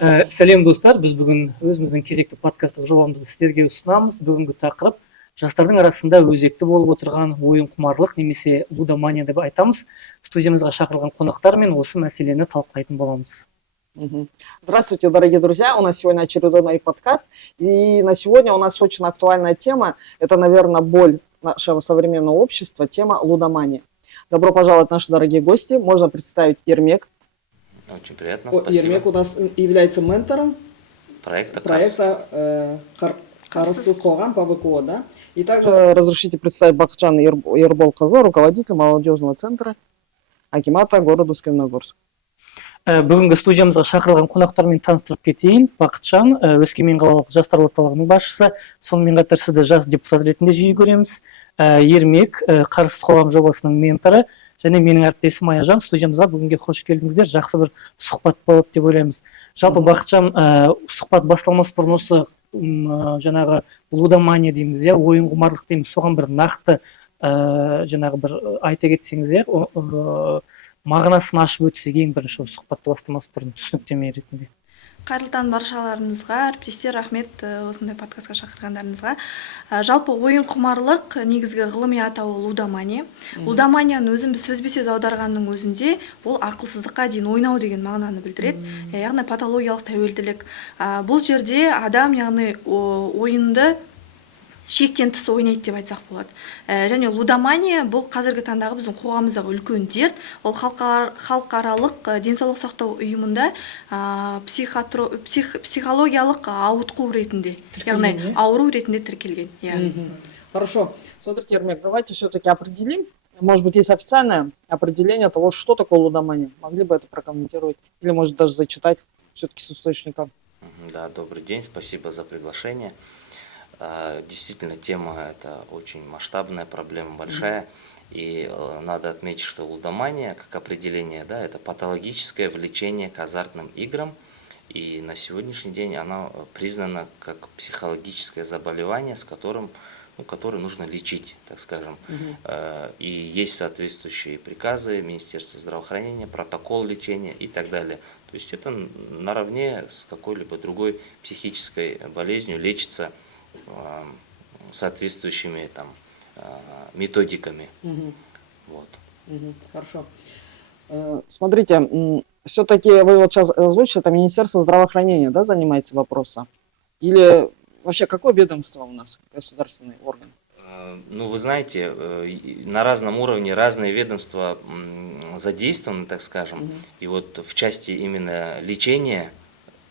Сәлем достар, біз бүгін өзіміздің кезекті подкасттық жобамызды сіздерге ұсынамыз. Бүгінгі тақырып жастардың арасында өзекті болып отырған ойын құмарлық немесе лудомания деп айтамыз. Студиямызға шақырылған қонақтармен осы мәселені талқылайтын боламыз. Здравствуйте, дорогие друзья! У нас сегодня очередной подкаст. И на сегодня у нас очень актуальная тема. Это, наверное, боль нашего современного общества, тема лудомания. Добро пожаловать, наши дорогие гости. Можно представить Ермек. Очень приятно, спасибо. Ермек у нас является ментором проекта Қарызсыз қоғам по ВКО, да? И также разрешите представить Бақытжан Ерболқызы, руководитель молодежного центра акимата города Усть-Каменогорск. Бүгінгі студиямызға шақырылған қонақтармен таныстырып кетейін. Бақытжан Өскемен қалалық жастар орталығының басшысы, сонымен қатар сізді жас депутат ретінде жиі көреміз. Ермек Қарызсыз қоғам жобасының менторы, және менің әріптесім Аяжан. Студиямызға бүгінге қош келдіңіздер. Жақсы бір сұхбат болады деп ойлаймыз. Жалпы Бақытжан, сұхбат басталмас бұрын осы жаңағы лудомания дейміз, ойын құмарлық дейміз, соған бір нақты жаңағы бір айта кетсеңіздер, мағынасын ашып өтсек, ең бірінші сұхбатты бастамас бұрын түсініктеме ретінде. Қайырлы таң баршаларыңызға, әріптестер, рахмет осындай подкастқа шақырғандарыңызға. Жалпы ойын құмарлық негізгі ғылыми атауы лудомания. Лудоманияның өзін біз сөзбе-сөз аударғанның өзінде ол ақылсыздыққа дейін ойнау деген мағынаны білдіреді. Яғни патологиялық тәуелділік. Бұл жерде адам яғни ойынды шектен тыс ойнайды деп айтсақ болады. Және лудомания бұл қазіргі таңдағы біздің қоғамымыздағы үлкен дерт. Ол халықаралық денсаулық сақтау ұйымында психологиялық ауытқу ретінде, яғни ауру ретінде тіркелген. Хорошо. Смотрите, Ермек, давайте все-таки определим. Может быть, есть официальное определение того, что такое лудомания. Могли бы это прокомментировать? Или, может, даже зачитать все-таки с источника? Да, добрый день, спасибо за приглашение. Действительно, тема это очень масштабная, проблема большая. И надо отметить, что лудомания, как определение, да, это патологическое влечение к азартным играм. И на сегодняшний день она признана как психологическое заболевание, с которым, которое нужно лечить, так скажем. И есть соответствующие приказы Министерства здравоохранения, протокол лечения и так далее. То есть это наравне с какой-либо другой психической болезнью лечится соответствующими там методиками. Вот. Хорошо. Смотрите, все-таки вы вот сейчас озвучили, это Министерство здравоохранения, да, занимается вопросом? Или вообще какое ведомство у нас, государственный орган? Ну, вы знаете, на разном уровне разные ведомства задействованы, так скажем. И вот в части именно лечения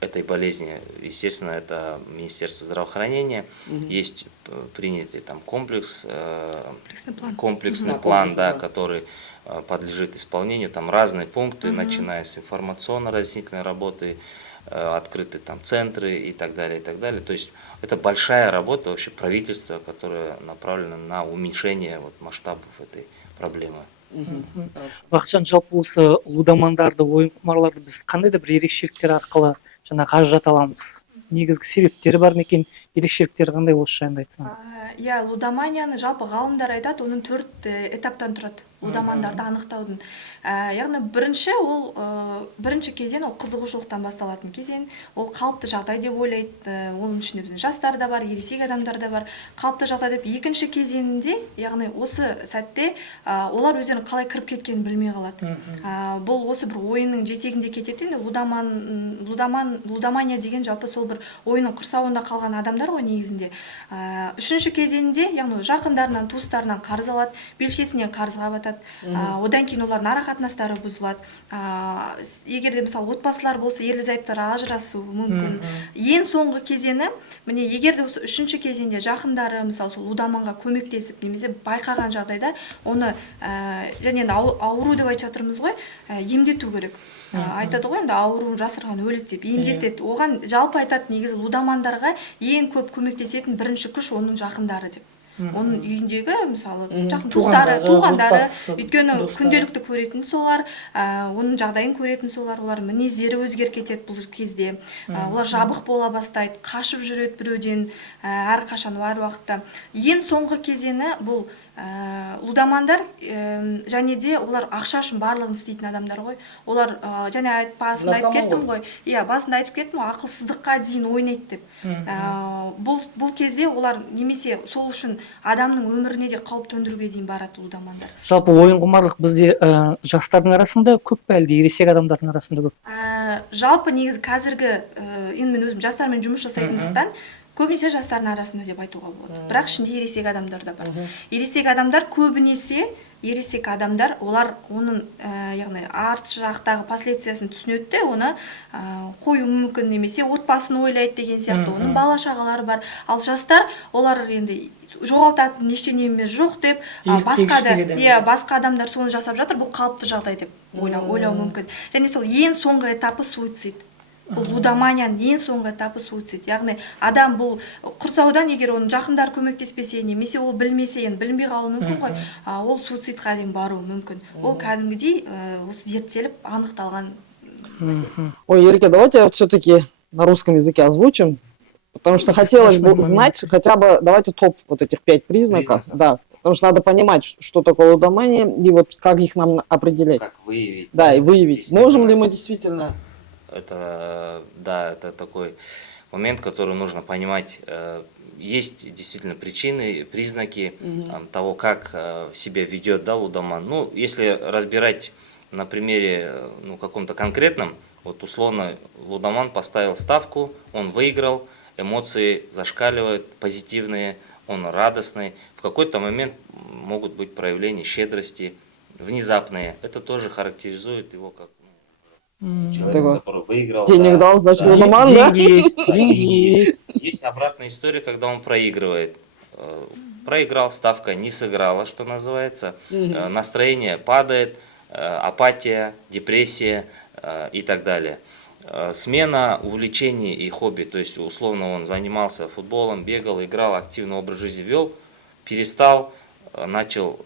этой болезни, естественно, это Министерство здравоохранения, есть принятый там комплексный план, да, который подлежит исполнению, там разные пункты, начиная с информационно-разъяснительной работы, открыты там центры и так далее, и так далее. То есть это большая работа вообще правительства, которая направлена на уменьшение масштабов этой проблемы. Бақытжан, жалпы осы лудомандарды, ойын құмарларды біз қандай да бір ерекшеліктер арқылы жаңағы ажырата аламыз? Негізгі себептері бар ма екен, ерекшеліктері қандай, осы жайында айтсаңыз? Иә, лудоманияны жалпы ғалымдар айтады, оның 4 этаптан тұрады. Лудомандарды анықтаудың. Яғни бірінші кезең ол қызығушылықтан басталатын кезең, ол қалыпты жағдай деп ойлайды, оның ішінде біздің жастар да бар, ересек адамдар да бар, қалыпты жағдай деп. Екінші кезеңінде, яғни осы сәтте олар өздерінің қалай кіріп кеткенін білмей қалады. Бұл осы бір ойынның жетегінде кететін, лудомания деген жалпы сол бір ойынның құрсауында қалған адамдар ғой негізінде. Үшінші кезеңінде, яғни жақындарынан, туыстарынан қарыз алады, белшесінен қарызға батады. Одан кейін олардың ара қатынастары бұзылады. Егер де мысалы отбасылар болса, ерлі зайыптар ажырасуы мүмкін. Ең соңғы кезеңі, міне егер де осы үшінші кезеңде жақындары мысалы сол лудоманға көмектесіп, немесе байқаған жағдайда оны және ауру деп айтып жатырмыз ғой, емдету керек. Айтады ғой, енді ауруын жасырған өледі деп, емдетеді. Оған жалпы айтады, негізі лудомандарға ең көп көмектесетін бірінші күш оның жақындары деп. Оның үйіндегі, мысалы, жақын туғандары, өйткені күнделікті көретін солар, оның жағдайын көретін солар, олар мінездері өзгеріп кетеді бұл кезде. Олар жабық бола бастайды, қашып жүреді біреуден, әрқашан әр уақытта. Ең соңғы кезеңі бұл лудомандар және де олар ақша үшін барлығын істейтін адамдар ғой. Олар және басында айтып кеттім ғой. Иә, басында айтып кеттім ғой, ақылсыздыққа дейін ойнайды деп. Бұл кезде олар немесе сол үшін адамның өміріне де қауіп төндіруге дейін барады лудомандар. Жалпы ойын құмарлық бізде жастардың арасында көп пе әлде ересек адамдардың арасында көп? Жалпы негізі қазіргі енді мен өзім жастармен жұмыс жасайтындықтан көбінесе жастардың арасында деп айтуға болады. Бірақ ішінде ересек адамдар да бар. Ересек адамдар көбінесе ересек адамдар олар оның яғни арт жақтағы последствиясын түсінеді де оны қою мүмкін немесе отбасын ойлайды деген сияқты. Оның бала шағалары бар. Ал жастар олар енді жоғалтатын ештеңеміз жоқ деп басқа адамдар соны жасап жатыр, бұл қалыпты жағдай деп ойлау мүмкін. Және сол ең соңғы этапы суицид. Бұл лудоманияның ең соңғы этапы суицид. Яғни адам бұл құрсаудан егер оның жақындары көмектеспесе, немесе ол білмесе, енді білінбей қалуы мүмкін ғой, ол суицидқа дейін баруы мүмкін. Ол кәдімгідей осы зерттеліп анықталған. Ой, Ереке, давайте все-таки на русском языке озвучим, потому что хотелось бы знать хотя бы, давайте топ вот этих 5 признаков, да, потому что надо понимать, что такое лудомания и вот как их нам определять. Как выявить. Да, и выявить. Можем ли мы действительно... Это такой момент, который нужно понимать. Есть действительно причины, признаки того, как себя ведет лудоман. Ну, если разбирать на примере каком-то конкретном, вот условно лудоман поставил ставку, он выиграл, эмоции зашкаливают, позитивные, он радостный. В какой-то момент могут быть проявления щедрости, внезапные. Это тоже характеризует его как человек, который выиграл. Денег дал, значит, лудоман, да? Деньги есть. Есть обратная история, когда он проигрывает. Проиграл, ставка не сыграла, что называется. Настроение падает, апатия, депрессия и так далее. Смена увлечений и хобби, то есть условно он занимался футболом, бегал, играл, активный образ жизни вел, перестал, начал,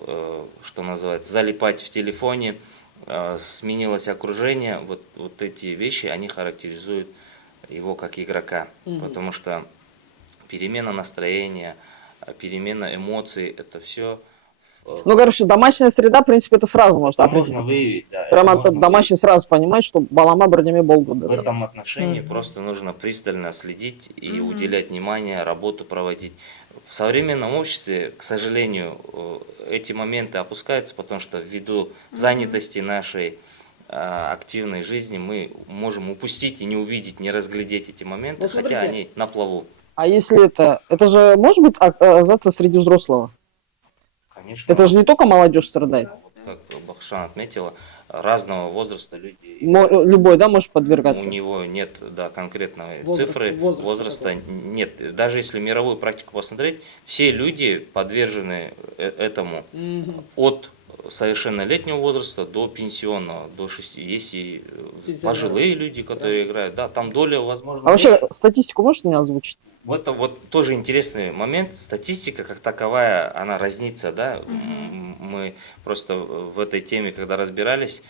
что называется, залипать в телефоне, сменилось окружение, вот эти вещи, они характеризуют его как игрока, потому что перемена настроения, перемена эмоций, это все... Ну, короче, домашняя среда, в принципе, это сразу может определить. Можно выявить, да. Прямо домашний сразу понимать, что балама бірдеме болду. В этом отношении просто нужно пристально следить и уделять внимание, работу проводить. В современном обществе, к сожалению, эти моменты опускаются, потому что ввиду занятости нашей активной жизни мы можем упустить и не увидеть, не разглядеть эти моменты, хотя они на плаву. А если это же может быть оказаться среди взрослого? Конечно. Это же не только молодежь страдает. Как Бахшан отметила, разного возраста люди. Любой, да, может подвергаться? У него нет, да, конкретной цифры, возраста нет. Даже если мировую практику посмотреть, все люди подвержены этому от совершеннолетнего возраста до пенсионного, до 6. Есть и пожилые люди, которые играют, да, там доля возможно. А вообще статистику можете мне озвучить? Это вот тоже интересный момент. Статистика как таковая, она разнится, да. Мы просто в этой теме, когда разбирались,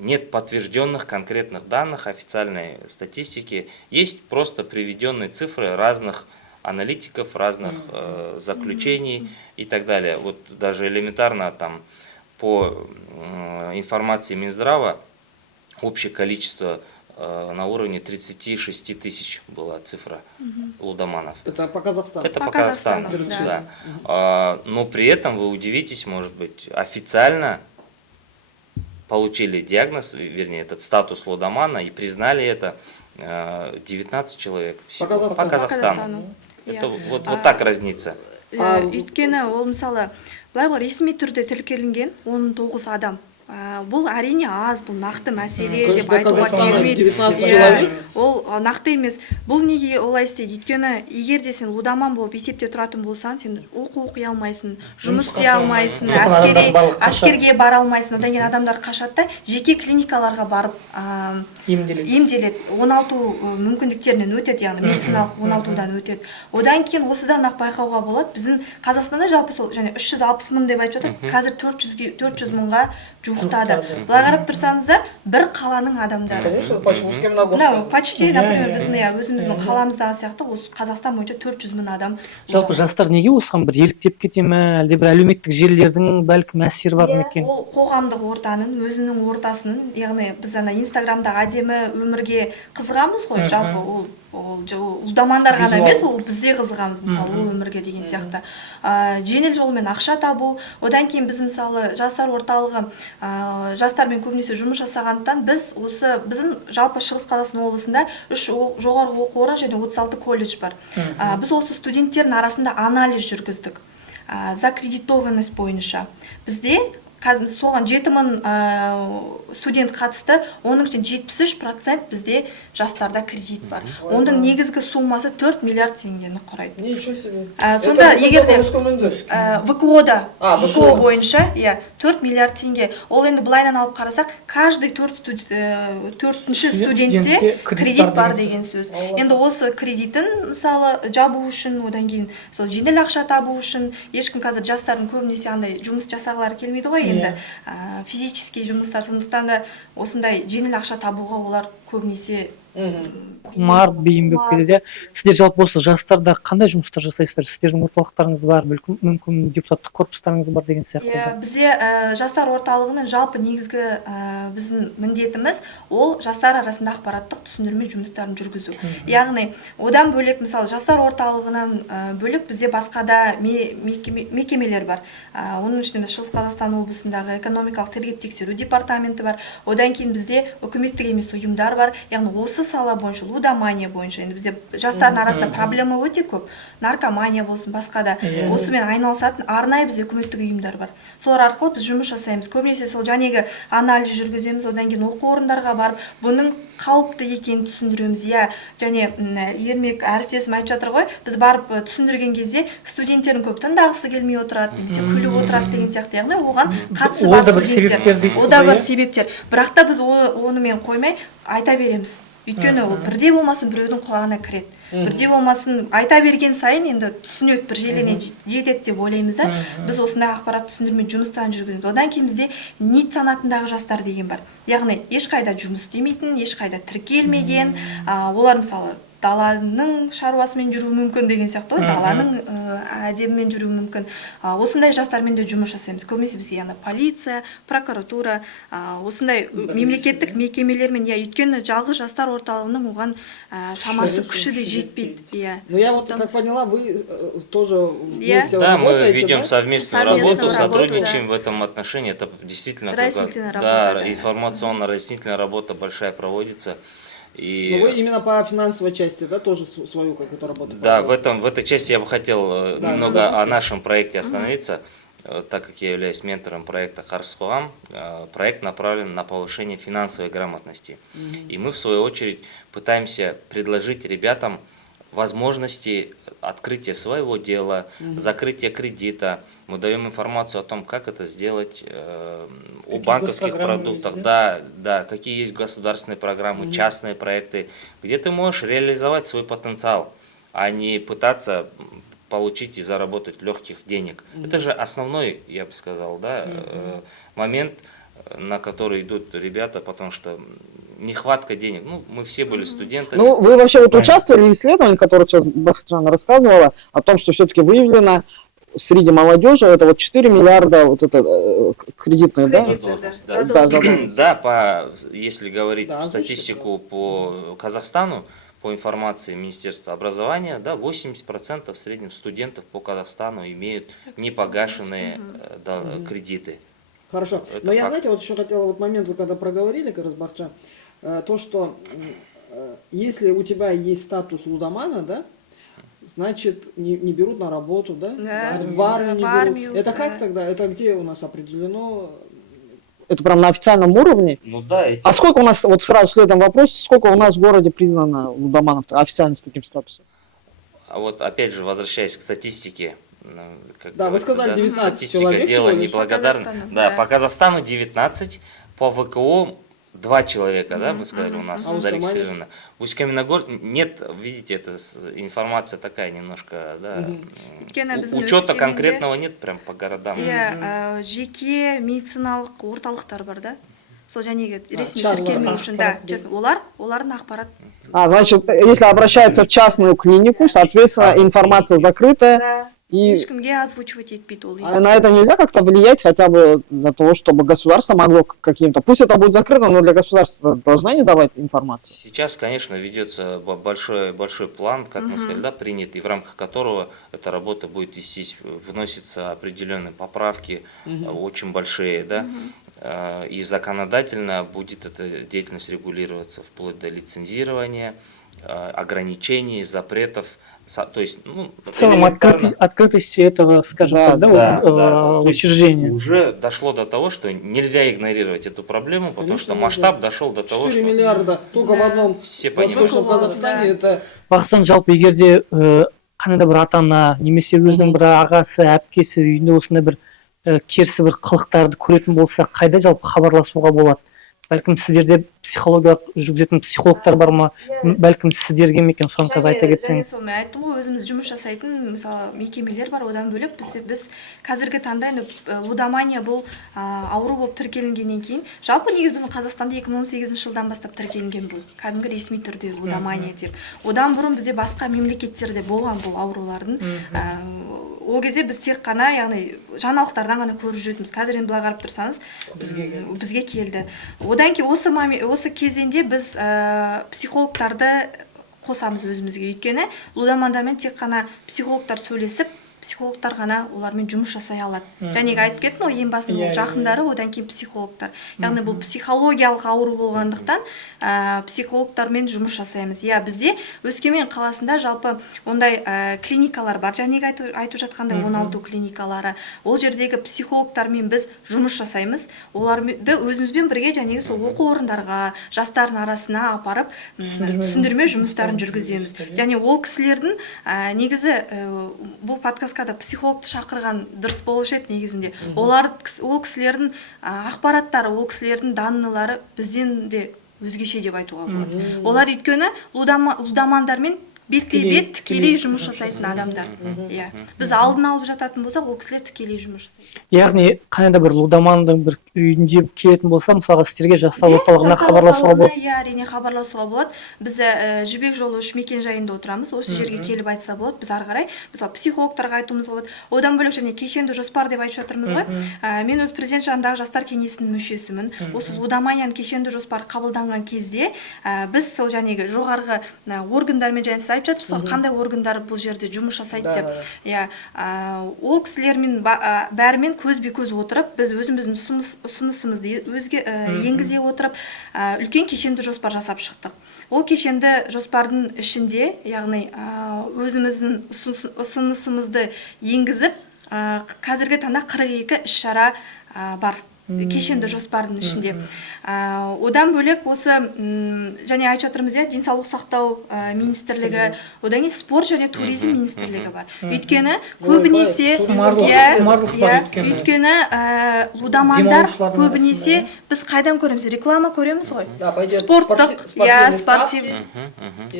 нет подтвержденных конкретных данных официальной статистики. Есть просто приведенные цифры разных аналитиков, разных заключений и так далее. Вот даже элементарно там по информации Минздрава общее количество на уровне 36 тысяч была цифра лудоманов. Это по Казахстану? Это по Казахстану, да. Но при этом вы удивитесь, может быть, официально получили диагноз, вернее, этот статус лудомана и признали это 19 человек всего. По Казахстану. Это вот так разнится. Өйткені ол мысалы былай ғой ресми түрде тіркелінген 19 адам. Бұл әрине аз, бұл нақты мәселе деп айтуға келмейді. Ол нақты емес. Бұл неге олай істейді? Өйткені егер де сен лудоман болып есепте тұратын болсаң, сен оқи алмайсың, жұмыс істей алмайсың, әскерге бара алмайсың. Одан кейін адамдар қашады да жеке клиникаларға барып емделеді. Оңалту мүмкіндіктерінен өтеді, яғни медициналық оңалтудан өтеді. Одан кейін осыдан ақ байқауға болады. Біздің Қазақстанда жалпы сол және 360 мың деп айтып жатыр. Қазір 400 мыңға жуықтады. Былай қарап тұрсаңыздар, бір қаланың адамдары. Конечно, почти почти, например, біздің өзіміздің қаламыздағы сияқты осы Қазақстан бойынша 400 мың адам. Жалпы жастар неге осыған бір еліктеп кете ме, әлде бір әлеуметтік желілердің бәлкім әсері бар ма екен? Ол қоғамдық ортаның өзінің ортасының, яғни біз Инстаграмда әдемі өмірге қызығамыз ғой, жалпы ол ұлдамандар ғана емес, ол бізде қызығамыз, мысалы, ол өмірге деген сияқты. Жеңіл жолмен ақша табу, одан кейін біз мысалы жастар орталығы жастармен көбінесе жұмыс жасағандықтан біздің жалпы Шығыс Қазақстан облысында 3 жоғарғы оқу орны және 36 колледж бар. Біз осы студенттердің арасында анализ жүргіздік. Закредитованность бойынша. Бізде соған 7000 студент қатысты, оның үшін 73% бізде жастарда кредит бар. Оның негізгі суммасы 4 миллиард теңгені құрайды. Ничего себе. Сонда егерде ВКО-да, ВКО бойынша 4 миллиард теңге. Ол енді былайынан алып қарасақ, каждый 4-ші студентте кредит бар деген сөз. Енді осы кредитін мысалы жабу үшін, одан кейін сол жеңіл ақша табу үшін, ешкім қазір жастардың көбінесе андай жұмыс жасағылары келмейді ғой, енді физический жұмыстар, сондықтан да осындай жеңіл ақша табуға олар көбінесе құмар бейім болып келеді. Сіздер жалпы осы жастарда қандай жұмыстар жасайсыздар? Сіздердің орталықтарыңыз бар, мүмкін депутаттық корпустарыңыз бар деген сияқты. Бізде жастар орталығының жалпы негізгі біздің міндетіміз ол жастар арасында ақпараттық түсіндірме жұмыстарын жүргізу. Яғни одан бөлек, мысалы, жастар орталығынан бөлек бізде басқа да мекемелер бар. Оның ішінде Шығыс Қазақстан облысындағы экономикалық тергеп-тексеру департаменті бар. Одан кейін бізде үкіметтік емес ұйымдар бар. Яғни осы сала бойынша, лудомания бойынша, енді бізде жастардың арасында проблема өте көп. Наркомания болсын, басқа да. Осымен айналысатын арнайы бізде үкіметтік ұйымдар бар. Солар арқылы біз жұмыс жасаймыз. Көбінесе сол жәнегі анализ жүргіземіз, одан кейін оқу орындарға барып, бұның қауіпті екенін түсіндіреміз. Және Ермек әріптесім айтып жатыр ғой, біз барып түсіндірген кезде студенттердің көп тыңдағысы келмей отырады, немесе күліп отырады деген сияқты. Яғни оған қатысы бар студенттер. Ол да бар себептер. Бірақ та біз онымен қоймай айта береміз. Өйткені ол бірде болмасын біреудің құлағына кіреді. Бірде болмасын айта берген сайын енді түсінеді, бір жеріне жетеді деп ойлаймыз да. Біз осындай ақпарат түсіндірме жұмыстарын жүргіземіз. Одан кейін бізде НИТ санатындағы жастар деген бар. Яғни ешқайда жұмыс істемейтін, ешқайда тіркелмеген, олар мысалы даланың шаруасымен жүру мүмкін деген сияқты, даланың әдебімен жүру мүмкін. Осындай жастармен де жұмыс жасаймыз. Көбінесе бізге полиция, прокуратура, осындай мемлекеттік мекемелермен, өйткені жалғыз жастар орталығының оған шамасы күші де жетпейді. Ну я вот как поняла, вы тоже вместе работаете, да? Мы ведем совместную работу, сотрудничаем в этом отношении. Это действительно информационно-разъяснительная работа большая проводится. Но вы именно по финансовой части, да, тоже свою какую-то работу проводите? Да, в этой части я бы хотел немного о нашем проекте остановиться, так как я являюсь ментором проекта «Қарсы қоғам». Проект направлен на повышение финансовой грамотности. И мы, в свою очередь, пытаемся предложить ребятам возможности открытия своего дела, закрытия кредита. Мы даем информацию о том, как это сделать, о банковских продуктах, да, какие есть государственные программы, частные проекты, где ты можешь реализовать свой потенциал, а не пытаться получить и заработать легких денег. Это же основной, я бы сказал, да, момент, на который идут ребята, потому что нехватка денег. Ну, мы все были студентами. Ну, вы вообще вот участвовали в исследовании, которое сейчас Бахытжан рассказывала, о том, что все-таки выявлено среди молодежи это вот 4 миллиарда вот это кредитные, да, если говорить статистику по Казахстану, по информации Министерства образования, да, 80% в среднем студентов по Казахстану имеют непогашенные кредиты. Хорошо. Это но я, факт. знаете, вот еще хотела вот момент, вы когда проговорили, Бахытжан, то, что если у тебя есть статус лудомана, да, значит, не берут на работу, да? В армию не берут. Это как тогда? Это где у нас определено? Это прям на официальном уровне? Ну да. А сколько у нас, вот сразу следом вопрос, сколько у нас в городе признано лудоманов официально с таким статусом? А вот опять же, возвращаясь к статистике. Да, вы сказали 19 статистика человек. Дело неблагодарное. Да, по Казахстану 19, по ВКО 2 человека, да, мы сказали, у нас зарегистрировано. В Усть-Каменогорске нет, видите, это информация такая немножко, да, учета конкретного нет прям по городам. Жеке медициналық орталықтар бар да. сол жәнегі ресми частный тіркелмеу үшін, да, ақпарат дейді. олардың ақпарат. Значит, если обращаются в частную клинику, соответственно, информация закрытая. И Ешкімге озвучивать етпейді ол. на это нельзя как-то влиять, хотя бы для того, чтобы государство могло каким-то... Пусть это будет закрыто, но для государства должна не давать информацию. Сейчас, конечно, ведется большой план, как мы сказали, да, принят, и в рамках которого эта работа будет вестись, вносятся определенные поправки, очень большие, да, и законодательно будет эта деятельность регулироваться вплоть до лицензирования, ограничений, запретов. То есть, ну, В целом открытости этого, скажем Да, так, да, да, вот, да. То есть учреждения. уже дошло до того, что нельзя игнорировать эту проблему, потому Конечно, что нельзя. масштаб дошел до того, 4 что миллиарда только в одном все Восточном понимают. Казахстане, это... Бақытжан, жалпы егер де қандай да бір ата ана немесе өзінің бір ағасы әпкесі үйінде осындай бір керісі бір қылықтарды көретін болса, қайда жалпы хабарласуға болады? Бәлкім сіздерде психологиялық жүргізетін психологтар бар ма? Бәлкім сіздерге ме екен, соны қазір айта Және кетсеңіз. сол мен айттым ғой, өзіміз жұмыс жасайтын мысалы мекемелер бар, одан бөлек біз қазіргі таңда енді лудомания бұл ауру болып тіркелінгеннен кейін, жалпы негізі біздің Қазақстанда 2018 жылдан бастап тіркелінген бұл кәдімгі ресми түрде лудомания деп. Одан бұрын бізде басқа мемлекеттерде болған бұл аурулардың. Ол кезде біз тек қана, яғни жаңалықтардан ғана көріп жүретінбіз. Қазір енді былай қарап тұрсаңыз, бізге келді. Одан кейін осы кезеңде біз психологтарды қосамыз өзімізге. Өйткені лудомандармен тек қана психологтар сөйлесіп, психологтар ғана олармен жұмыс жасай алады. Және айтып кеттім ғой, ең басында ол жақындары, одан кейін психологтар. Яғни бұл психологиялық ауру болғандықтан психологтармен жұмыс жасаймыз. Бізде Өскемен қаласында жалпы ондай клиникалар бар. Және айтып жатқандай 16 клиникалары. Ол жердегі психологтармен біз жұмыс жасаймыз. Оларды өзімізбен бірге және сол оқу орындарға, жастардың арасына апарып түсіндірме жұмыстарын жүргіземіз. Және ол кісілердің негізі бұл подкастқа да психологты шақырған дұрыс болушы еді негізінде. Ол кісілердің ақпараттары, ол кісілердің данныйлары бізден де өзгеше деп айтуға болады. Олар өйткені лудомандармен бетпе-бет тікелей жұмыс жасайтын адамдар. Біз алдын алып жататын болсақ, ол кісілер тікелей жұмыс жасайды. Яғни қандай да бір лудомандың бір үйінде келетін болса, мысалға сіздерге жастар орталығына хабарласуға болады. Әрине хабарласуға болады. Біз Жібек жолы 3 мекен-жайында отырамыз. Осы жерге келіп айтса болады. Біз ары қарай мысалы психологтарға айтуымызға болады. Одан бөлек және кешенді жоспар деп айтып жатырмыз ғой. Мен өз президент жанындағы жастар кеңесінің мүшесімін. Осы лудоманияның кешенді жоспар қабылданған кезде біз сол жәнегі жоғарғы органдармен және айтып жатырсыз ғой, қандай органдар бұл жерде жұмыс жасайды деп. Ол кісілермен бәрімен көзбе-көз отырып, біз өзіміздің ұсынысымызды енгізе отырып, үлкен кешенді жоспар жасап шықтық. Ол кешенді жоспардың ішінде, яғни өзіміздің ұсынысымызды енгізіп, қазіргі таңда 42 іс-шара бар. Кешенді жоспардың ішінде. Одан бөлек осы және айтып жатырмыз, денсаулық сақтау министрлігі, одан кейін спорт және туризм министрлігі бар. Өйткені көбінесе лудомандар көбінесе біз қайдан көреміз? Реклама көреміз ғой.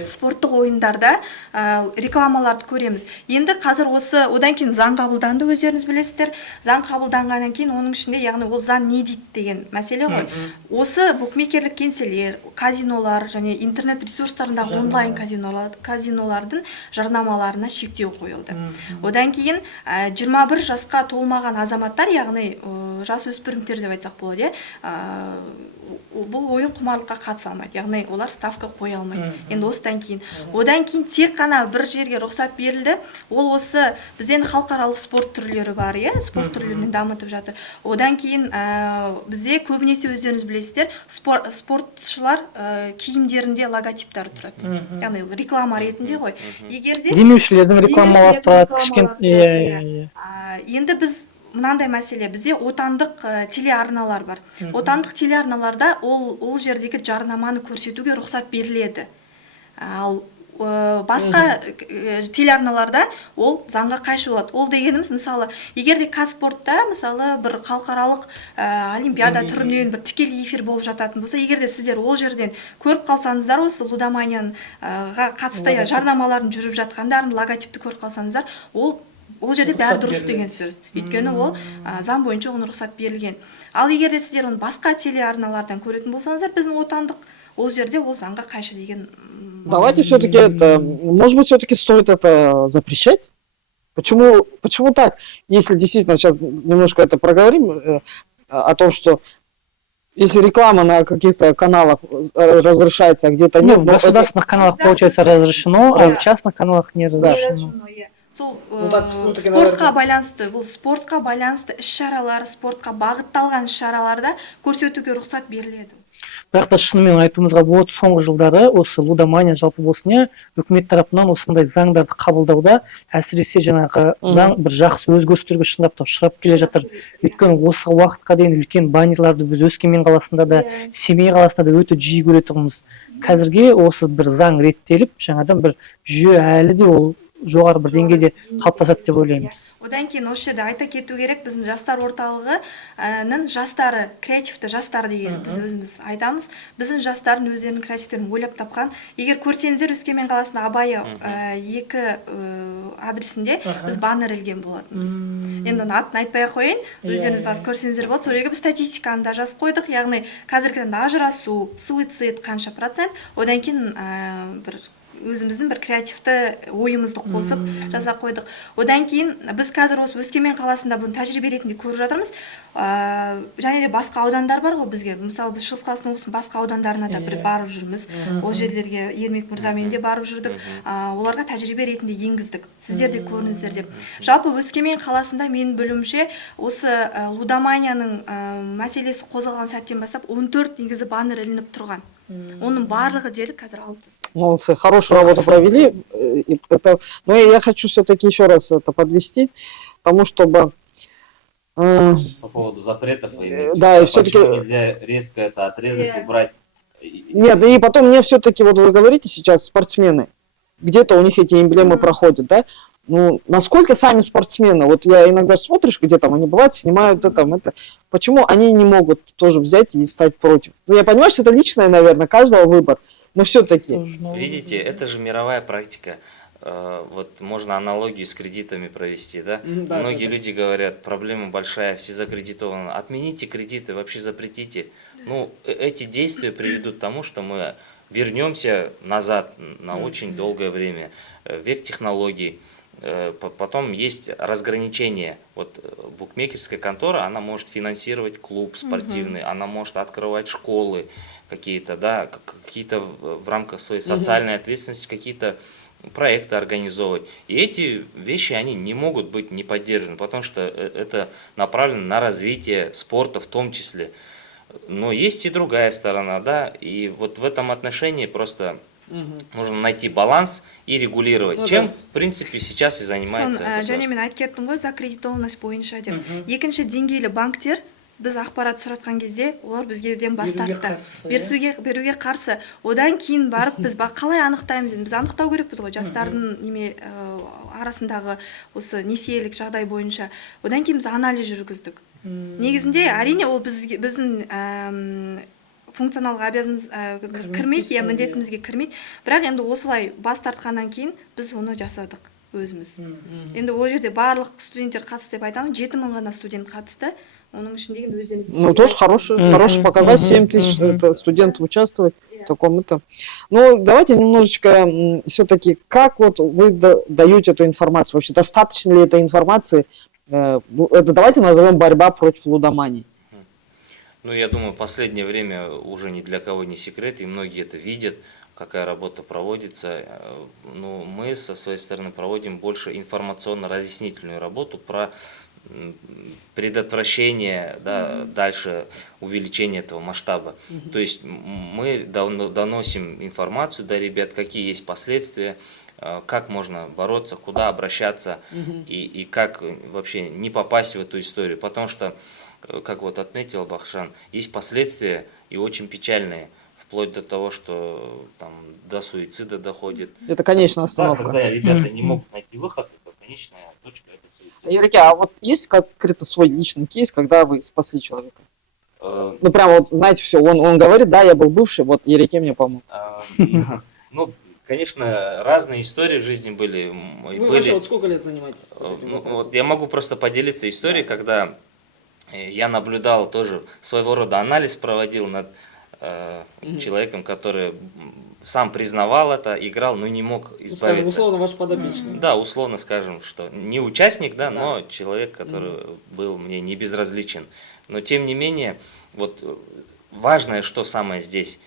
Спорттық ойындарда рекламаларды көреміз. Енді қазір осы одан кейін заң қабылданды, өздеріңіз білесіздер. Заң қабылданғаннан кейін оның ішінде, яғни ол заң не дейді деген мәселе ғой. Осы букмекерлік кеңселер, казинолар және интернет ресурстарындағы онлайн казинолардың жарнамаларына шектеу қойылды. Одан кейін 21 жасқа толмаған азаматтар, яғни жас өспірімдер деп айтсақ болады, бұл ойын құмарлыққа қатыса алмайды. Яғни олар ставка қоя алмайды. Енді осыдан кейін. Одан кейін тек қана бір жерге рұқсат берілді. Ол осы бізден халықаралық спорт түрлері бар, спорт түрлерін дамытып жатыр. Одан кейін бізде көбінесе өздеріңіз білесіздер, спортшылар киімдерінде логотиптар тұрады. Яғни реклама ретінде ғой. Демеушілердің рекламалары тұрады. Енді біз мынандай мәселе, бізде отандық телеарналар бар. Отандық телеарналарда ол жердегі жарнаманы көрсетуге рұқсат беріледі. Ал басқа телеарналарда ол заңға қайшы болады. Ол дегеніміз, мысалы, егерде Казспортта, мысалы, бір халықаралық олимпиада түрінен бір тікелей эфир болып жататын болса, егерде сіздер ол жерден көріп қалсаңыздар, осы лудоманияға қатысты жарнамаларын жүріп жатқандарын, логотипті көріп қалсаңыздар, ол ол жерде бәрі дұрыс деген сөз. Өйткені ол заң бойынша оған рұқсат берілген. Ал егер де сіздер оны басқа телеарналардан көретін болсаңыздар, біздің отандық, ол жерде ол заңға қайшы деген. Давайте все-таки это, может быть, все-таки стоит это запрещать? Почему так? Если действительно сейчас немножко это проговорим, о том, что если реклама на каких-то каналах разрешается, а где-то нет, Ну, в но это- государственных каналах, получается, разрешено, а в частных каналах не разрешено. Сол так, всё-таки, спортқа байланысты, бұл спортқа байланысты іс-шаралар, спортқа бағытталған іс-шараларда көрсетуге рұқсат беріледі. Бірақ та шынымен айтуымызға болады, соңғы жылдары осы лудомания жалпы болсын иә, үкімет тарапынан осындай заңдарды қабылдауда әсіресе жаңағы заң бір жақсы өзгерістерге шындап та ұшырап келе жатыр. Өйткені осы уақытқа дейін үлкен баннерларды біз Өскемен қаласында да, Семей қаласында да өте жиі көретұғымыз. Қазірге осы бір заң реттеліп, жаңадан бір жүйе әлі де ол жоғары бір деңгейде қалыптасады деп ойлаймыз. Одан кейін осы жерде айта кету керек, біздің жастар орталығының жастары, креативті жастар деген біз өзіміз айтамыз. Біздің жастардың өздерінің креативтерін ойлап тапқан. Егер көрсеңіздер, Өскемен қаласында Абай 2 адресінде біз баннер ілген болатынбыз. Енді оны атын айтпай қойын, өздеріңіз барып көрсеңіздер болады. Сол жерге біз статистиканы да жазып қойдық, яғни қазіргі таңда ажырасу, суицид қанша процент, одан кейін бір өзіміздің бір креативті ойымызды қосып жаза қойдық. Одан кейін біз қазір осы Өскемен қаласында бұны тәжірибе ретінде көріп жатырмыз. Және де басқа аудандар бар ғой бізге. Мысалы біз Шығыс Қазақстан облысының басқа аудандарына да бір барып жүрміз. Ол жерлерге Ермек мырзамен де барып жүрдік. Оларға тәжірибе ретінде енгіздік. Сіздер де көріңіздер деп. Жалпы Өскемен қаласында менің білуімше осы лудоманияның мәселесі қозғалған сәттен бастап 14 негізі баннер ілініп тұрған. Оның барлығы дерлік қазір алып тастады. Молодцы, хорошую работу провели. Но я хочу все-таки еще раз это подвести, тому чтобы... По поводу запретов, да, и все-таки... нельзя резко это отрезать, убрать. Нет, и потом мне все-таки, вот вы говорите сейчас, спортсмены, где-то у них эти эмблемы проходят, да? Ну, насколько сами спортсмены, вот я иногда смотришь, где там они бывают, снимают это, почему они не могут тоже взять и стать против? Ну, я понимаю, что это личное, наверное, каждого выбор, но все-таки... Видите, это же мировая практика. Вот можно аналогию с кредитами провести, да? Многие люди говорят, проблема большая, все закредитованы. Отмените кредиты, вообще запретите. Ну, эти действия приведут к тому, что мы вернемся назад на очень долгое время, век технологий. Потом есть разграничение. Вот букмекерская контора, она может финансировать клуб спортивный, она может открывать школы какие-то, да, какие-то в рамках своей социальной ответственности, какие-то проекты организовывать. И эти вещи, они не могут быть не поддержаны, потому что это направлено на развитие спорта в том числе. Но есть и другая сторона, да, и вот в этом отношении просто нужно найти баланс и регулировать, чем, в принципе, сейчас и занимается Және мен айтып кеттім ғой, закредитованность бойынша деп. Екінші деңгейлі банктер біз ақпарат сұратқан кезде олар бізгеден бас тартты. Беруге қарсы. Одан кейін барып біз қалай анықтаймыз? Біз анықтау керекпіз ғой жастардың арасындағы осы несиелік жағдай бойынша. Одан кейін біз анализ жүргіздік. Негізінде әрине ол біздің функционалға обязанымыз кірмейді, міндетімізге кірмейді. Бірақ енді осылай бас тартқаннан кейін біз оны жасадық өзіміз. Енді ол жерде барлық студенттер қатысты деп айтамын, 7000 ғана студент қатысты. Оның ішінде өздеріңіз... Ну, тоже хороший показатель, 7000 студентов участвуют в таком это. Ну, давайте немножечко все-таки, как вот вы даете эту информацию? Вообще, достаточно ли этой информации? Это давайте назовем борьба против лудомании. Ну, я думаю, последнее время уже ни для кого не секрет, и многие это видят, какая работа проводится. Но мы со своей стороны проводим больше информационно-разъяснительную работу про предотвращение, да, дальше увеличения этого масштаба. То есть мы доносим информацию до ребят, какие есть последствия, как можно бороться, куда обращаться и как вообще не попасть в эту историю. Потому что, как вот отметил Бахшан, есть последствия и очень печальные, вплоть до того, что там до суицида доходит. Это конечная остановка. Да, когда ребята не могут найти выход, это конечная точка, это суицид. Юрий, а вот есть конкретно свой личный кейс, когда вы спасли человека? Ну, прям вот, знаете, все, он говорит, да, я был бывший, вот Ереке мне помог. Ну, конечно, разные истории в жизни были. Вы вообще вот сколько лет занимаетесь этим Ну, вопросом? вот я могу просто поделиться историей, когда я наблюдал тоже своего рода анализ, проводил над человеком, который сам признавал это, играл, но не мог Ну, скажем, избавиться. условно ваш подопечный. Да, условно скажем, что не участник, да, но человек, который был мне не безразличен. Но тем не менее, вот важное, что самое здесь,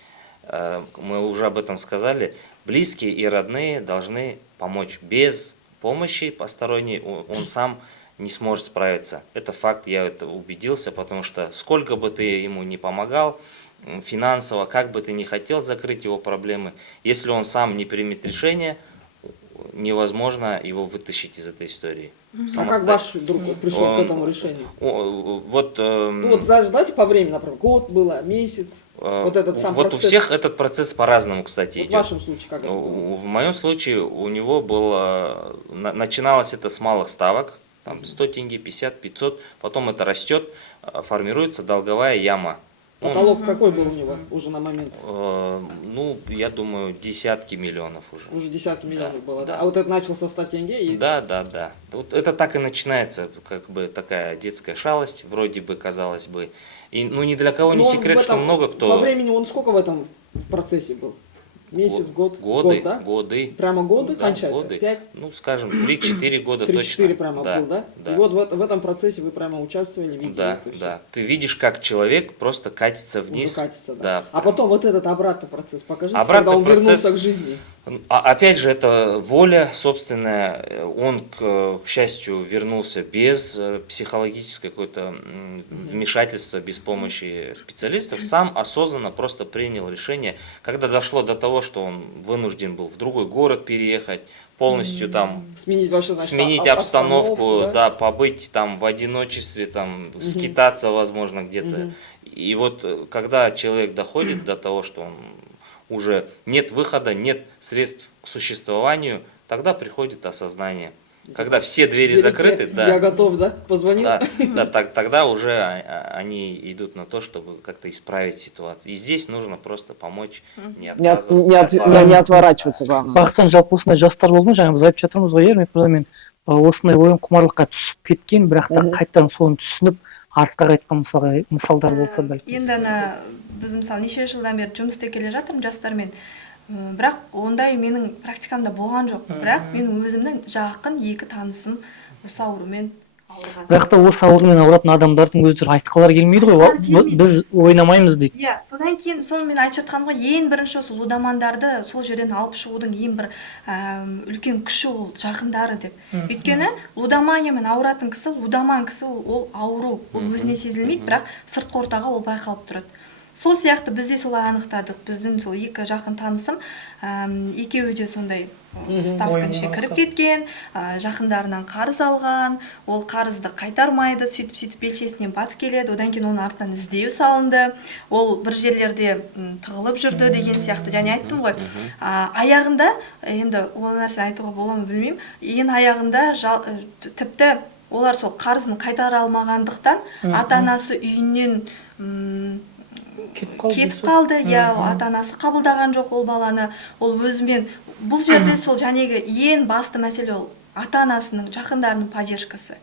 мы уже об этом сказали, близкие и родные должны помочь. Без помощи посторонней он сам не сможет справиться. Это факт, я это убедился, потому что сколько бы ты ему не помогал, финансово, как бы ты ни хотел закрыть его проблемы, если он сам не примет решение, невозможно его вытащить из этой истории. А как ваш друг пришел к этому решению? Вот, Ну вот даже давайте по времени, например, год было, месяц, вот этот сам вот процесс. у всех этот процесс по-разному, кстати, Вот в идет. вашем случае как это было? В моем случае у него было, начиналось это с малых ставок, там 100 тенге, 50, 500, потом это растет, формируется долговая яма. Потолок какой был у него уже на момент? Ну, я думаю, десятки миллионов уже. Уже десятки миллионов было, да? да. А вот это начал со 100 тенге? И... Да. Вот это так и начинается, как бы такая детская шалость, вроде бы, казалось бы. И, ну, ни для кого не Но он секрет, в что этом- много кто... По времени он сколько в этом процессе был? Месяц, год? Годы, Год, да? годы. Прямо годы Да, кончается? годы. 5? Ну, скажем, 3-4 года точно. 3-4 прямо Да, был, да? да. И вот в этом процессе вы прямо участвовали, видели Да, это всё? да. Ты видишь, как человек просто катится Уже вниз. катится, да. Да. А потом вот этот обратный процесс покажите, Обратный когда он процесс- вернулся к жизни. Опять же, это воля собственная. Он, к счастью, вернулся без психологического какого-то вмешательства, без помощи специалистов. Сам осознанно просто принял решение, когда дошло до того, что он вынужден был в другой город переехать, полностью там Сменить вообще, значит, сменить обстановку, да, побыть там в одиночестве, там, скитаться, возможно, где-то. И вот когда человек доходит до того, что он уже нет выхода, нет средств к существованию, тогда приходит осознание. Когда все двери Верите, закрыты, да, Я готов, да? Позвонил? да, тогда уже они идут на то, чтобы как-то исправить ситуацию. И здесь нужно просто помочь, не отказываться. Не отворачиваться, главное. бақытжан жалпы осындай жастар болды ма жаңа біз айтып жатырмыз ғой ермек мырза, мен осындай ойын құмарлыққа түсіп кеткен бірақ та қайтадан соны түсініп артқа қайтқан мысалдар болса бәлкім. енді ана біз мысалы неше жылдан бері жұмыс істеп келе жатырмын жастармен, бірақ ондай менің практикамда болған жоқ. Бірақ мен өзімнің жақын екі танысым осы аурумен ауырған. бірақ та осы аурумен ауыратын адамдардың өздері айтқылары келмейді ғой, біз ойнамаймыз дейді. Иә, содан кейін соны мен айтып жатқаным ғой, ең бірінші осы лудомандарды сол жерден алып шығудың ең бір үлкен күші ол жақындары деп. Өйткені лудоманиямен ауыратын кісі, лудоман кісі ол ауру, ол өзіне сезілмейді, бірақ сыртқы ортаға ол байқалып тұрады. Сол сияқты біз де солай анықтадық. Біздің сол екі жақын танысым, екеуі де сондай ставканың ішіне кіріп кеткен, жақындарынан қарыз алған, ол қарызды қайтармайды, сөйтіп белшесінен батып келеді, одан кейін оның артынан іздеу салынды, ол бір жерлерде тығылып жүрді деген сияқты. Және айттым ғой, аяғында, енді ол нәрсені айтуға бола ма білмеймін, ең аяғында тіпті олар сол қарызын қайтара алмағандықтан ата-анасы үйінен кетіп қалды, я ата-анасы қабылдаған жоқ ол баланы, ол өзімен, бұл жерде сол жәнегі ең басты мәселе ол ата-анасының, жақындарының поддержкасы.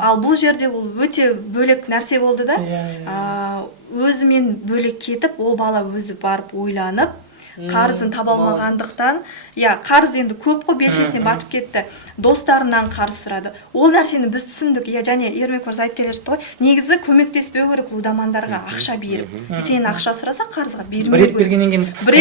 Ал бұл жерде ол өте бөлек нәрсе болды да, өзімен бөлек кетіп, ол бала өзі барып ойланып, қарызын таба алмағандықтан, қарыз енді көп қой, белшесіне батып кетті, достарынан қарыз сұрады. Ол нәрсені біз түсіндік, және Ермек мырза айтып келе жатты ғой, негізі көмектеспеу керек лудомандарға ақша беріп. Сен ақша сұраса қарызға бермеу керек. Бір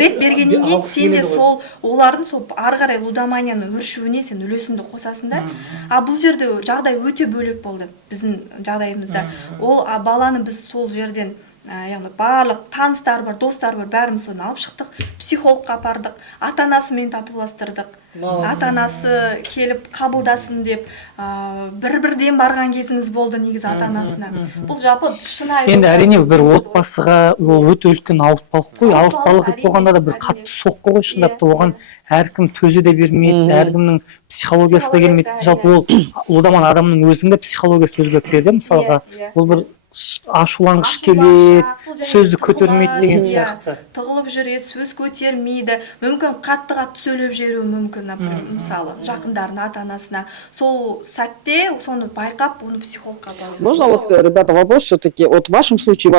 рет бергеннен кейін сен де сол олардың сол ары қарай лудоманияның өршуіне сен үлесіңді қосасың да. А бұл жерде жағдай өте бөлек болды біздің жағдайымызда. Ол баланы біз сол жерден яғни барлық таныстар бар, достар бар, бәріміз соны алып шықтық, психологқа апардық, ата-анасымен татуластырдық. Ата-анасы келіп қабылдасын деп, бір-бірден барған кезіміз болды негізі ата-анасына. Бұл жалпы шынайы. Енді әрине бір отбасыға ол өте үлкен ауыртпалық қой, ауыртпалық болғанда да бір қатты соққы ғой, шындап та оған әркім төзе де бермейді, әркімнің психологиясы да келмейді. Жалпы ол лудоман адамның өзінің де психологиясы өзгеріп береді, мысалға. Ол бір ашуланғыш келеді, сөзді көтермейді деген иә, сияқты. тығылып жүреді, сөз көтермейді, мүмкін қатты сөйлеп жіберуі мүмкін, например, мысалы жақындарына, ата-анасына. Сол сәтте соны байқап, оны психологқа алып. Можно вот, ребята, вопрос все-таки, вот в вашем случае,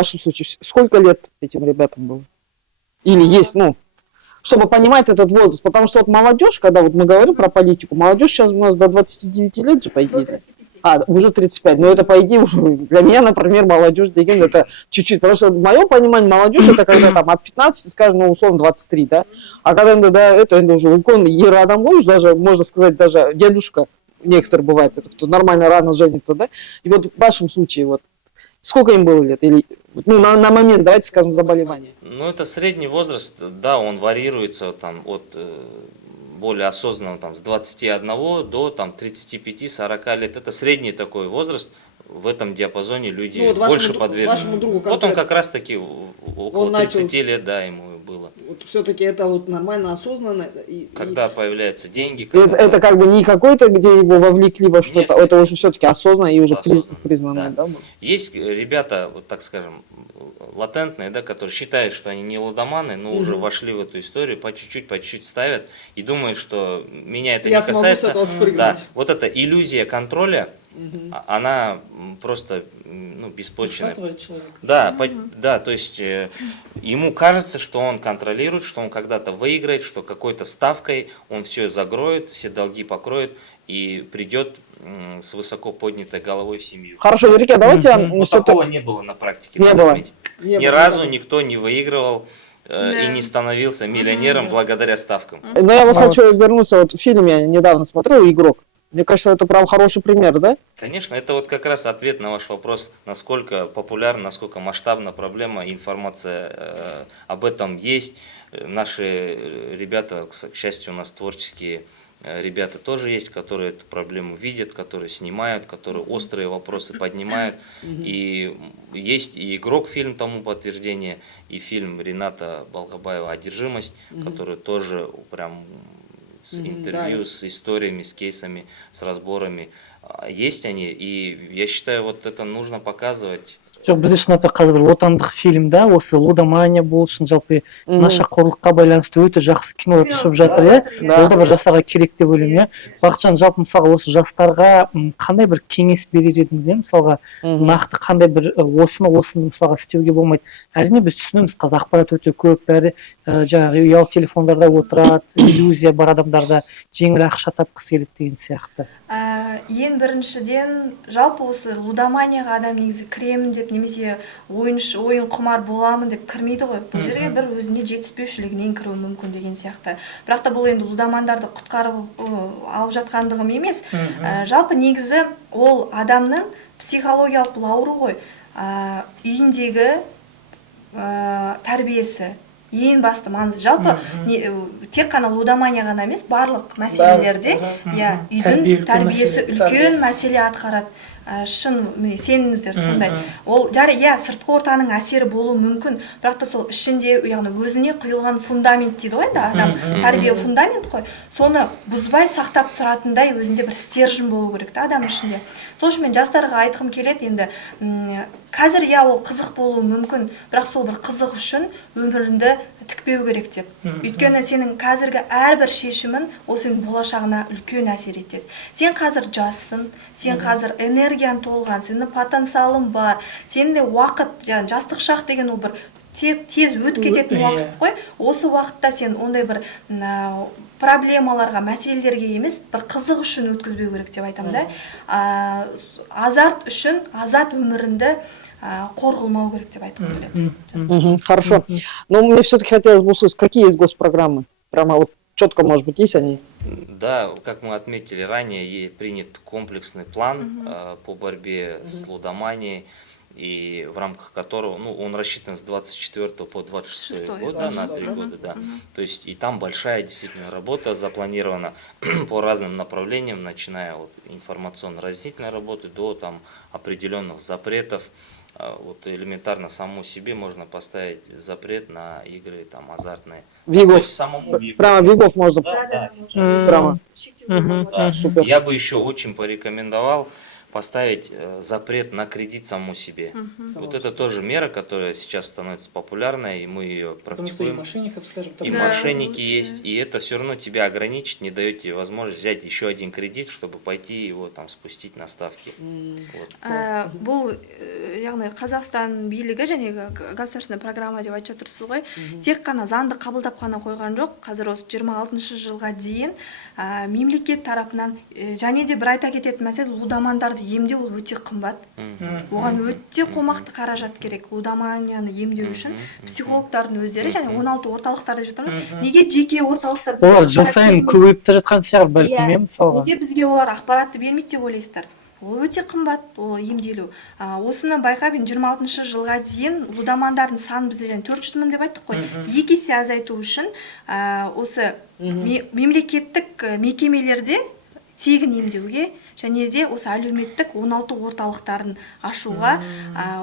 сколько лет этим ребятам было? Или есть, ну, чтобы понимать этот возраст, потому что вот молодежь, когда вот мы говорим про политику, молодежь сейчас у нас до 29 лет же, по идее. Уже 35. Но это, по идее, уже для меня, например, молодежь деген это чуть-чуть. Потому что в моем понимании молодежь это когда там от 15, скажем, ну, условно, 23, да? А когда это уже үлкен ер адам ғой, даже, можно сказать, даже дедушка, некоторые бывают, это кто нормально рано женится, да? И вот в вашем случае, вот, сколько им было лет? Или, ну, на момент, давайте скажем, заболевания. Ну, это средний возраст, да, он варьируется там от более осознанного, там, с 21 до там 35-40 лет. Это средний такой возраст. В этом диапазоне люди Ну, вот больше подвержены. вашему другу Вот он как раз таки около он 30 лет, да, ему было. Вот все-таки это вот нормально, осознанно. Когда появляются деньги. Это как бы не какой-то, где его вовлекли во что-то, Нет, это уже все-таки осознанно и уже осознанно, признанное, да? Есть ребята, вот так скажем, латентные, да, которые считают, что они не лудоманы, но уже вошли в эту историю, по чуть-чуть ставят и думают, что меня это не касается. Да, вот эта иллюзия контроля, она просто, ну, беспочвенная. Да, да, то есть ему кажется, что он контролирует, что он когда-то выиграет, что какой-то ставкой он все загроет, все долги покроет и придет с высоко поднятой головой в семью. Хорошо, Юрий, давайте... Но такого не было на практике. Не было. Ни разу никто не выигрывал и не становился миллионером благодаря ставкам. Но я вот хочу вернуться, вот в фильме я недавно смотрел «Игрок». Мне кажется, это прям хороший пример, да? Конечно, это вот как раз ответ на ваш вопрос, насколько популярна, насколько масштабна проблема, информация об этом есть. Наши ребята, к счастью, у нас творческие ребята тоже есть, которые эту проблему видят, которые снимают, которые острые вопросы поднимают. И есть и «Игрок» фильм тому подтверждение, и фильм Рената Балгабаева «Одержимость», который тоже прям с интервью, с историями, с кейсами, с разборами. Есть они, и я считаю, вот это нужно показывать. Жоқ, бізде шынында қазір бір отандық фильмда осы лудомания болсын, жалпы нашақорлыққа байланысты өте жақсы кинолар түсіп жатыр, иә. Ол да бір жастарға керек деп ойлаймын, иә. Бақытжан, жалпы мысалға осы жастарға қандай бір кеңес берер едіңіз, иә? Мысалға нақты қандай бір осыны мысалға істеуге болмайды. Әрине біз түсінеміз, қазір ақпарат өте көп, бәрі жаңағы ұялы телефондарда отырады, иллюзия бар адамдарда жеңіл ақша тапқысы келеді деген сияқты. Ең біріншіден, жалпы осы лудоманияға адам негізі кіремін деп, немесе ойын құмар боламын деп кірмейді ғой. Бұл жерге бір өзіне жетіспеушілігінен кіруі мүмкін деген сияқты. Бірақ та бұл енді лудомандарды құтқарып алып жатқандығым емес. Жалпы негізі ол адамның психологиялық бұл ауру ғой. Үйіндегі тәрбиесі ең басты маңызды. Жалпы тек қана лудомания ғана емес, барлық мәселелерде үйдің тәрбиесі үлкен мәселе атқарады. Шын сеніңіздер сондай. Ол сыртқы ортаның әсері болуы мүмкін, бірақ та сол ішінде, яғни өзіне құйылған фундамент дейді ғой да, адам тәрбие фундамент қой. Соны бұзбай сақтап тұратындай өзінде бір стержень болу керек та адам ішінде. Сол үшін мен жастарға айтқым келеді, енді қазір ол қызық болуы мүмкін, бірақ сол бір қызық үшін өміріңді тікпеу керек деп. Өйткені сенің қазіргі әрбір шешімін ол сенің болашағына үлкен әсер етеді. Сен қазір жассың, сен қазір энергияң толған, сенің потенциалың бар, сенде уақыт, жастық шақ деген ол бір тез өтіп кететін уақыт қой. Осы уақытта сен ондай бір проблемаларға, мәселелерге емес, бір қызық үшін өткізбеу керек деп айтамын да. Азарт үшін, азат өміріңді қорғылмау керек деп айтқым келеді. Хорошо. Но мне все-таки хотелось бы услышать, какие есть госпрограммы? Прямо вот четко, может быть, есть они? Да, как мы отметили ранее, принят комплексный план по борьбе с лудоманией, и в рамках которого, он рассчитан с 24 по 26 год, на 3 года, да. То есть и там большая действительно работа запланирована по разным направлениям, начиная от информационно-разъяснительной работы до там определенных запретов. Вот элементарно самому себе можно поставить запрет на игры там азартные. Вигов. Прямо Вигов можно. Да. Прямо. Супер. Я бы еще очень порекомендовал поставить запрет на кредит самому себе. Вот это тоже мера, которая сейчас становится популярной, и мы ее Потому что и практикуем. мошенников, скажем так. И Да, мошенники вот, есть, да. и это все равно тебя ограничит, не дает тебе возможность взять еще один кредит, чтобы пойти его там спустить на ставки. Вот. Бұл яғни Қазақстан билігі және государственная программа деп айтып жатырсыз ғой, тек қана заңды қабылдап қана қойған жоқ. Қазір осы 26 жылға дейін мемлекет тарапынан және де бір айта кететін мәселе, лудомандарды емдеу ол өте қымбат. Оған өте қомақты қаражат керек. Лудоманияны емдеу үшін психологтардың өздері және 16 орталықтар деп жатырмын. Неге жеке орталықтар Олар жыл сайын көбейіп те жатқан шығар бәлкім, иә, мысалға. Неге бізге олар ақпаратты бермейді деп ойлайсыздар? Ол өте қымбат, ол емделу. Осыны байқап, 26 жылға дейін лудомандардың санын бізде және 400 мың деп айттық қой. 2 есе азайту үшін осы мемлекеттік мекемелерде тегін емдеуге және де осы әлеуметтік 16 орталықтарын ашуға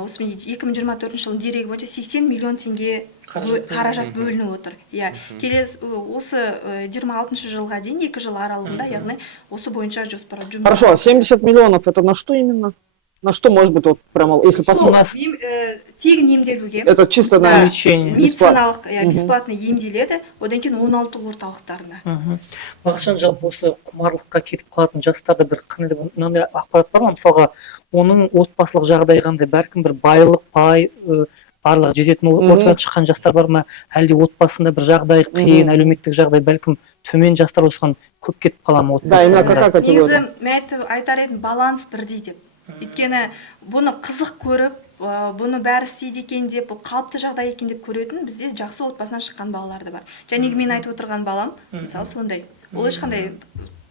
осы 2024 жылдың дерегі бойынша 80 миллион теңге қаражат бөлініп отыр. Иә, келесі осы 26 жылға дейін 2 жыл аралығында, яғни осы бойынша жоспар жұмыс. Хорошо, 70 миллионов это на что именно? На что может быть, вот прямо, если посмотреть? Тегін емделуге. Это чисто на лечение. Медициналық, бесплатно емделеді, одан кейін 16 орталықтарына. Бақытжан, жалпы осы құмарлыққа кетіп қалатын жастарда бір мынандай ақпарат бар ма? Мысалға, оның отбасылық жағдайы қандай, бәлкім бір байлық, барлығы жететін ортадан шыққан жастар бар ма? Әлде отбасында бір жағдай қиын, әлеуметтік жағдай бәлкім төмен жастар осыған көп кетіп қала ма? Да, именно какая категория? Негізі мен айтар едім, баланс бірдей деп. Өйткені бұны қызық көріп, бұны бәрі істейді екен деп, бұл қалыпты жағдай екен деп көретін бізде жақсы отбасынан шыққан балалар да бар. Және мен айтып отырған балам, мысалы сондай. Ол ешқандай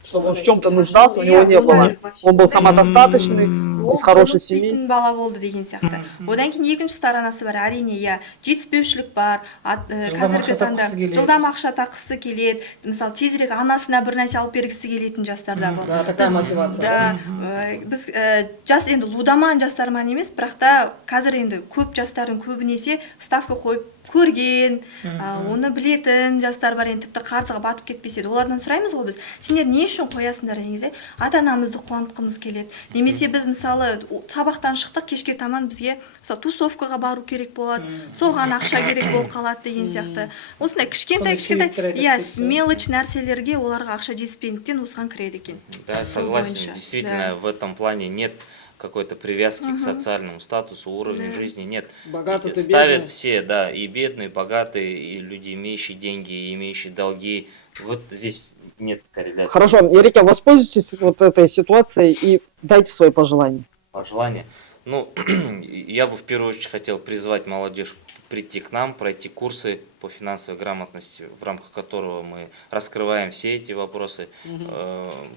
Чтобы он в чем-то нуждался, у него не было. Он был самодостаточный, из хорошей семьи. бала болды деген сияқты. Одан кейін екінші сторонасы бар, әрине, иә, жетіспеушілік бар, қазіргі таңда жылдам ақша таққысы келеді, мысалы тезірек анасына бір нәрсе алып бергісі келетін жастар да бар. Да, такая мотивация. Да, біз жас енді лудоман жастарман емес, бірақ та қазір енді көп жастардың көбінесе ставка қойып көрген, оны білетін жастар бар, енді тіпті қарызға батып кетпесе де. Олардан сұраймыз ғой біз, сендер не үшін қоясыңдар дегенде, ата-анамызды қуантқымыз келеді. Немесе біз мысалы сабақтан шықтық, кешке таман бізге мысалы тусовкаға бару керек болады, соған ақша керек болып қалады деген сияқты. Осындай кішкентай, иә, мелочь нәрселерге оларға ақша жетіспегендіктен осыған кіреді екен. Да, согласен, действительно, в этом плане нет какой-то привязки к социальному статусу, уровню жизни нет. Богатый ты, ставят бедный. все, да, и бедные, и богатые, и люди, имеющие деньги, и имеющие долги. Вот здесь нет корреляции. Хорошо, Ерика, воспользуйтесь вот этой ситуацией и дайте свои пожелания. Пожелания. Ну, я бы в первую очередь хотел призвать молодежь прийти к нам, пройти курсы по финансовой грамотности, в рамках которого мы раскрываем все эти вопросы.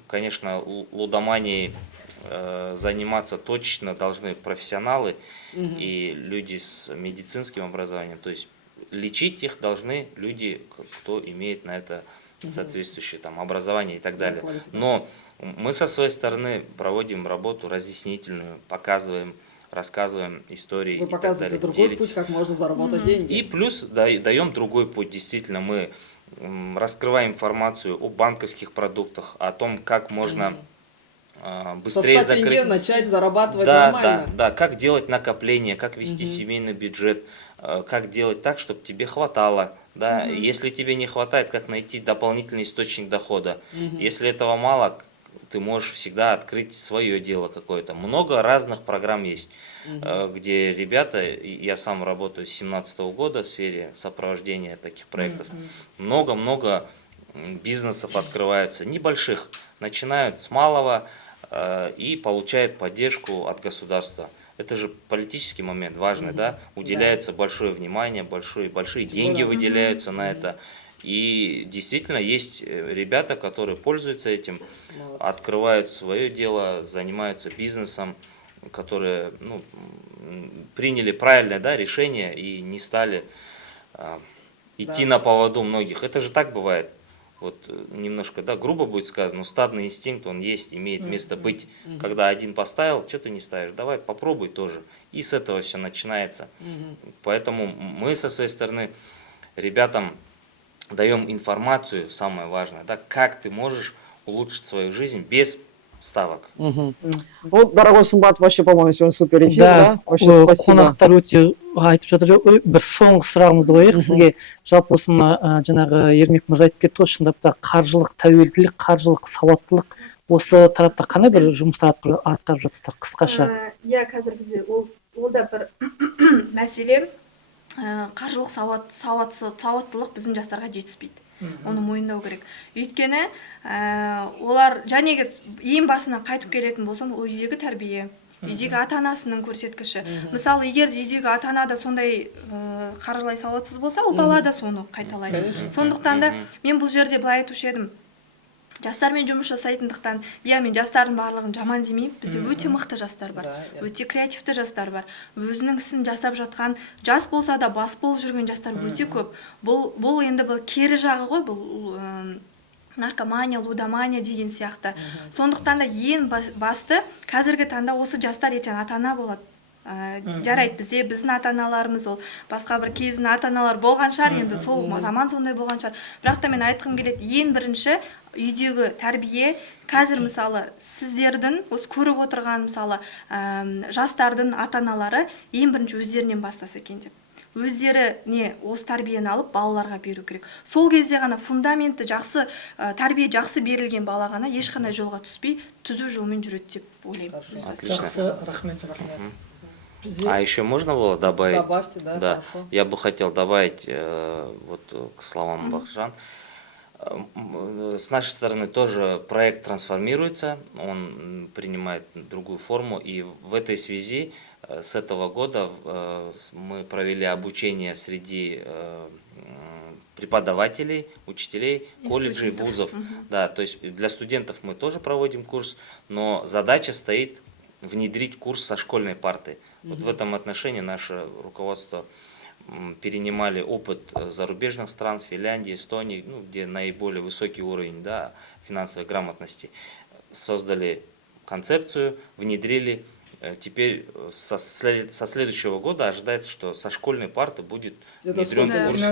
Конечно, лудоманией заниматься точно должны профессионалы и люди с медицинским образованием. То есть лечить их должны люди, кто имеет на это соответствующее там образование и так далее. Но мы со своей стороны проводим работу разъяснительную, показываем, рассказываем истории. Вы и так показываете далее, другой путь, как можно заработать деньги. И плюс даем другой путь. Действительно, мы раскрываем информацию о банковских продуктах, о том, как можно быстрее Со 100 тенге закрыть. начать зарабатывать Да, нормально. да, как делать накопление, как вести семейный бюджет, как делать так, чтобы тебе хватало. Да? Если тебе не хватает, как найти дополнительный источник дохода. Если этого мало, ты можешь всегда открыть свое дело какое-то. Много разных программ есть, где ребята, я сам работаю с 2017 года в сфере сопровождения таких проектов, много-много бизнесов открываются, небольших, начинают с малого и получают поддержку от государства. Это же политический момент важный, да? Уделяется большое внимание, большие деньги выделяются на это. И действительно есть ребята, которые пользуются этим, открывают свое дело, занимаются бизнесом, которые приняли правильное, да, решение и не стали идти на поводу многих. Это же так бывает. Вот немножко, да, грубо будет сказано, но стадный инстинкт, он есть, имеет место быть. Когда один поставил, что ты не ставишь, давай попробуй тоже. И с этого все начинается. Поэтому мы со своей стороны ребятам даем информацию, самое важное, да, как ты можешь улучшить свою жизнь без ставок. Мгм. Вот, дорогой Сымбат, вообще, по-моему, сегодня супер эфир, Да, да? Вообще спасибо. қонақтар өте айтып жатыр. Бір соңғы сұрағымызды қояйық Мгм. сізге. Жалпы осы мына жаңағы Ермек мырза айтып кетті ғой, шындап та қаржылық тәуелділік, қаржылық сауаттылық осы тарапта қандай бір жұмыстар атқарып жатырсыздар қысқаша? иә, қазір бізде ол да бір мәселе. Қаржылық сауаттылық біздің жастарға жетіспейді. Оны мойындау керек. Өйткені олар жәнегі ең басына қайтып келетін болсам, ол үйдегі тәрбие, үйдегі ата-анасының көрсеткіші. Мысалы, егер үйдегі ата-ана да сондай қаржылай сауатсыз болса, ол бала да соны қайталайды. Сондықтан да мен бұл жерде былай айтушы едім. Жастармен жұмыс жасайтындықтан, иә, мен жастардың барлығын жаман демеймін. Бізде өте мықты жастар бар, өте креативті жастар бар. Өзінің ісін жасап жатқан, жас болса да бас болып жүрген жастар өте көп. Бұл енді бұл кері жағы ғой, бұл наркомания, лудомания деген сияқты. Сондықтан да ең басты қазіргі таңда осы жастар ертең ата-ана болады. Жарайды, біздің ата-аналарымыз ол басқа бір кездің ата-аналар болған шығар, енді сол заман сондай болған шығар. Бірақ та мен айтқым келеді, ең бірінші үйдегі тәрбие. Қазір мысалы сіздердің осы көріп отырған мысалы жастардың ата-аналары ең бірінші өздерінен бастаса екен деп. Өздері осы тәрбиені алып балаларға беру керек. Сол кезде ғана фундаменті жақсы, тәрбие жақсы берілген бала ғана ешқандай жолға түспей, түзу жолмен жүреді деп ойлаймын. Жақсы, рахмет. А еще можно было добавить? Добавьте, да. Да, Хорошо. я бы хотел добавить вот к словам Бахжан. С нашей стороны тоже проект трансформируется, он принимает другую форму, и в этой связи с этого года мы провели обучение среди преподавателей, учителей, колледжей, вузов. Да, то есть для студентов мы тоже проводим курс, но задача стоит внедрить курс со школьной парты. Вот в этом отношении наше руководство перенимали опыт зарубежных стран, Финляндии, Эстонии, где наиболее высокий уровень финансовой грамотности. Создали концепцию, внедрили. Теперь со следующего года ожидается, что со школьной парты будет внедрен курс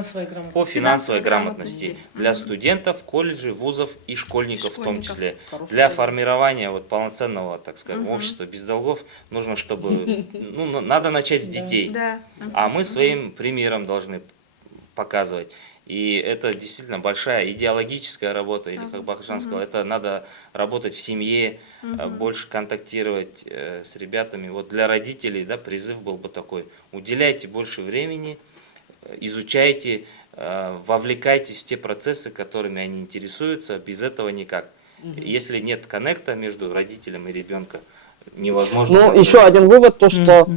по финансовой грамотности для студентов, колледжей, вузов и школьников в том числе. Для формирования полноценного, так скажем, общества без долгов нужно, чтобы, надо начать с детей, а мы своим примером должны показывать. И это действительно большая идеологическая работа, или, как Бахжан сказал, это надо работать в семье, больше контактировать с ребятами. Вот для родителей призыв был бы такой: уделяйте больше времени, изучайте, вовлекайтесь в те процессы, которыми они интересуются, без этого никак. Если нет коннекта между родителем и ребенком, невозможно. Еще один вывод, то что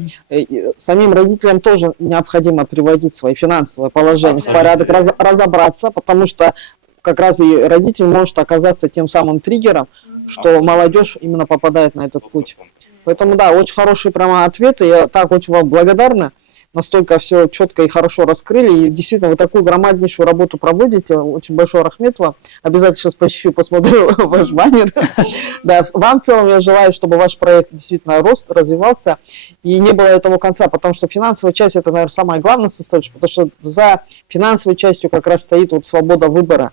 самим родителям тоже необходимо приводить свои финансовые положения в порядок, разобраться, потому что как раз и родитель может оказаться тем самым триггером, что молодежь именно попадает на этот путь. Поэтому да, очень хорошие прямо ответы, я так очень вам благодарна. Настолько все четко и хорошо раскрыли. И действительно, вы такую громаднейшую работу проводите. Очень большое рахмет вам. Обязательно сейчас посещу, посмотрю ваш баннер. Да, вам в целом я желаю, чтобы ваш проект действительно рос, развивался и не было этого конца, потому что финансовая часть — это, наверное, самая главная составляющая, потому что за финансовой частью как раз стоит свобода выбора.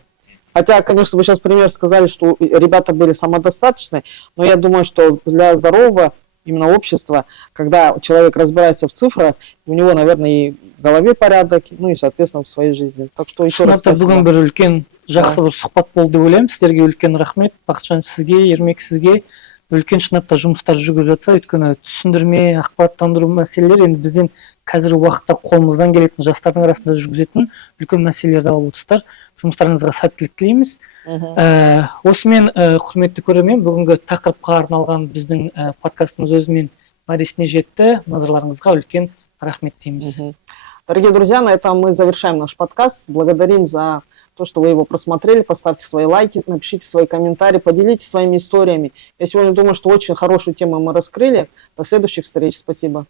Хотя, конечно, вы сейчас пример сказали, что ребята были самодостаточны, но я думаю, что для здорового именно общества, когда человек разбирается в цифрах, у него, наверное, и в голове порядок, и, соответственно, в своей жизни. Так что еще раз спасибо. Бүгін бір үлкен жақсы бір сұхбат болды деп ойлаймын. Сіздерге үлкен рахмет. Бақытжан сізге, Ермек сізге үлкен шынапта жұмыстар жүргізіп жатса, өйткені түсіндірме, ақпараттандыру мәселелер енді бізден қазіргі уақытта қолымыздан келетін жастардың арасында жүргізетін үлкен мәселелерді алып отырсыздар. Жұмыстарыңызға сәттілік тілейміз. Осымен құрметті көрермен, бүгінгі тақырыпқа арналған біздің подкастымыз өзімен мәресіне жетті. Назарларыңызға үлкен рахмет дейміз. Дорогие друзья, на этом мы завершаем наш подкаст. Благодарим за то, что вы его просмотрели. Поставьте свои лайки, напишите свои комментарии, поделитесь своими историями. Я сегодня думаю, что очень хорошую тему мы раскрыли. До следующих встреч. Спасибо.